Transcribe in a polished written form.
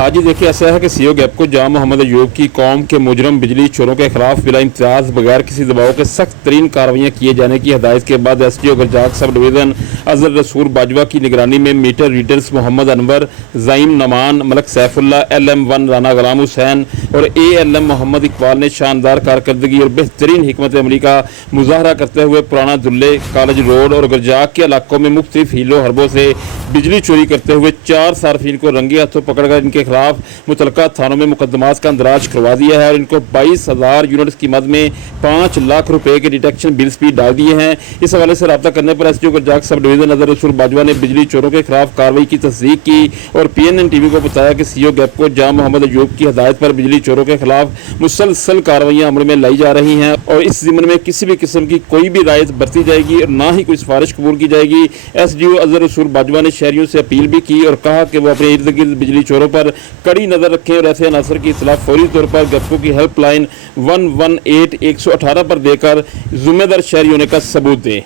आज ही देखिए ऐसा है कि सीओ गैपको जाम मोहम्मद अयूब की कौम के मुजरम बिजली चोरों के खिलाफ बिला इम्तियाज बगैर किसी दबाव के सख्त तरीन कार्रवाइयाँ किए जाने की हदायत के बाद SDO गरजाक सब डिवीज़न अजहर रसूल बाजवा की निगरानी में meter readers Mohammad Anwar, Zaeem Naman, Malik Saifullah, LM1 Rana Ghulam Hussain और ALM मोहम्मद इकबाल ने शानदार कारकर्दगी और बेहतरीन हिकमत अमली का मुजाहरा करते हुए पुराना दुल्ले, कॉलेज रोड और गरजाक के इलाकों में मुख्तलिफ हीलों हरबों से बिजली चोरी करते हुए 4 सार्फिन को रंगे हाथों पकड़कर इनके खिलाफ मुतलका थानों में मुकदमात का अंदराज करवा दिया है और इनको 22,000 यूनिट्स की मद में 5 लाख रुपए के डिटेक्शन बिल्स भी डाल दिए हैं। इस हवाले से रब्ता करने पर SDO गरजाक सब डिवीज़न अजहर रसूल बाजवा ने बिजली चोरों के खिलाफ कार्रवाई की तस्दीक की और PNN TV को बताया कि सीओ गैपको जाम मोहम्मद अयूब की हदायत पर बिजली चोरों के खिलाफ मुसलसल कार्रवाइयाँ अमल में लाई जा रही हैं और इस ज़िम्मन में किसी भी किस्म की कोई भी रायत बरती जाएगी और ना ही कोई सिफारिश कबूल की जाएगी। SDO अजहर रसूल बाजवा ने शहरियों से अपील भी की और कहा कि वो अपने इर्द गिर्द बिजली चोरों पर कड़ी नज़र रखें और ऐसे अनासर की इतला फौरी तौर पर गैपको की हेल्पलाइन 118 पर देकर जिम्मेदार शहरी होने का सबूत दें।